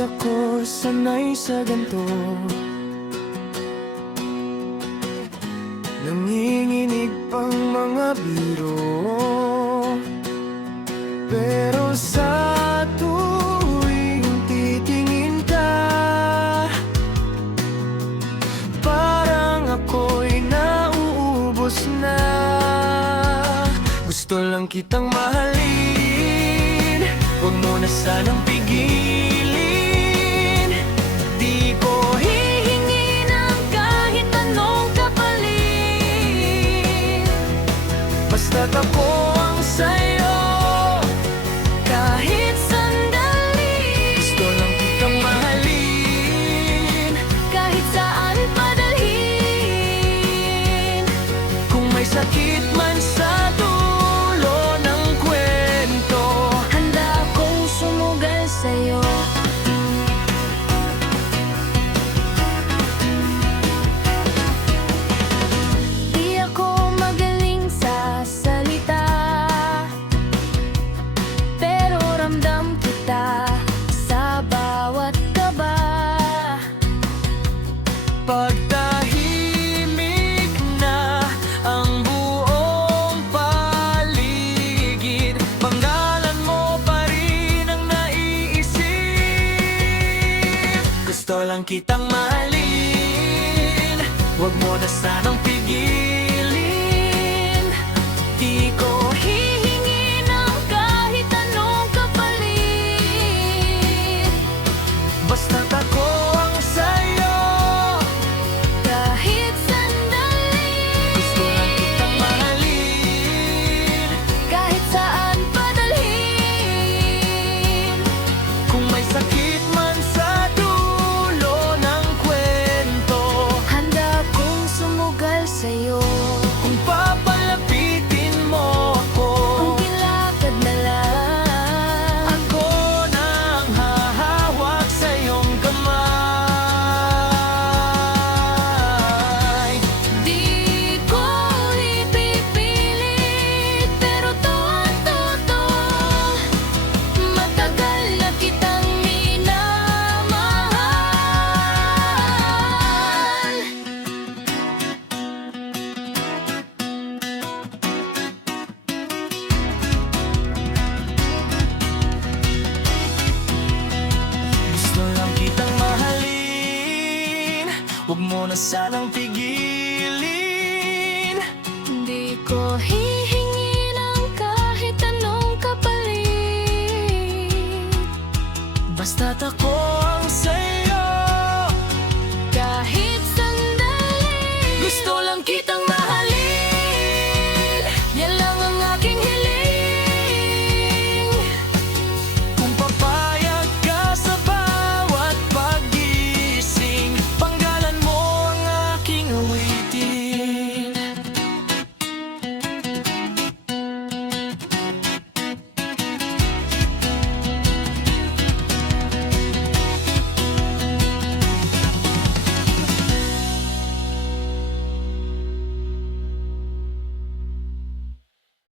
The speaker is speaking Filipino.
ako sanay sa ganto. Nanginginig pang mga biro, pero sa tuwing titingin ka, parang ako'y nauubos na. Gusto lang kitang mahalin, huwag mo na sanang pigilin. Di ko hihingi ng kahit anong kapalit, basta't ako ang sayo kahit sandali. Gusto lang kitang mahalin, kahit saan padalhin. Kung may sakit man sa dulo ng kwento, handa akong sumugal sa'yo. Di ako magaling sa salita, pero ramdam kita sa bawat kaba. Pag tahimik na ang buong paligid, pangalan mo pa rin ang naiisip. Gusto lang kitang mahalin, huwag mo na sanang pigilin. Di ko hihingi ng kahit anong kapalit, basta't ako ang sayo kahit sandali. Gusto lang kitang mahalin, kahit saan padalhin. Kung may sakit man sa dulo ng kwento, handa akong sumugal sa'yo. Kung papalapitin mo ako, kung kilakad na lang, ako nang hahawak sa iyong kamay. Di ko ipipilit, pero to ang totoo. Matagal na kitang minamahal. Gusto lang kitang mahalin, huwag mo na sanang pigilin. Di ko hihingi ng kahit anong kapalit, basta't ako